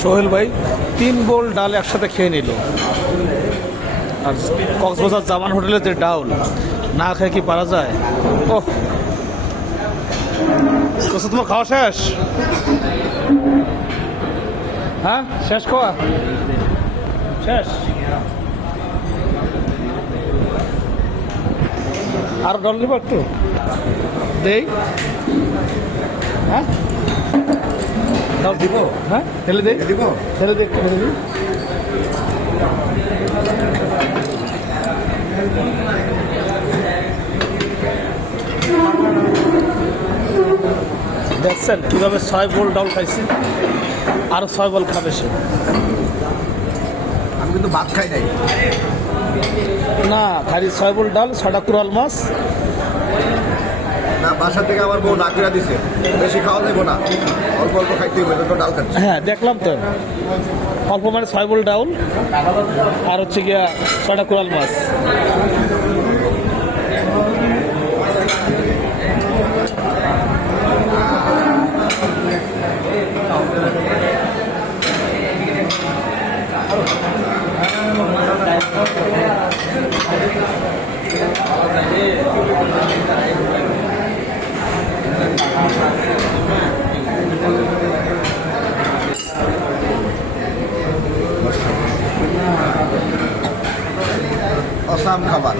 সোহেল ভাই 3 বোল ডাল একসাথে খেয়ে নিল। আর কক্সবাজার জামান হোটেলে যে ডাউল না খেয়ে কি পারা যায়? ওহ, তোমার খাওয়া শেষ? হ্যাঁ, শেষ খাওয়া শেষ। আর ডাল নিব একটু দেই। হ্যাঁ ডাল দিব। হ্যাঁ ঢেলে দেই, দিব ঢেলে দিই, ঢেলে দিই। দেখছেন কীভাবে 6 বোল ডাউল খাইছি, আরও 6 বোল খাবে সে। আমি কিন্তু ভাত খাই নাই না, খালি 6 বোল ডাল, 6টা কুরাল মাছ। না, বাসা থেকে আমার বউ না করে দিছে, বেশি খাওয়া যাবো না, অল্প অল্প খাইতে হবে, তো ডাল খাচ্ছি। হ্যাঁ দেখলাম তো, অল্প মানে 6 বোল ডাউল আর হচ্ছে গিয়া 6টা কুরাল মাছ। অসাম খাবার।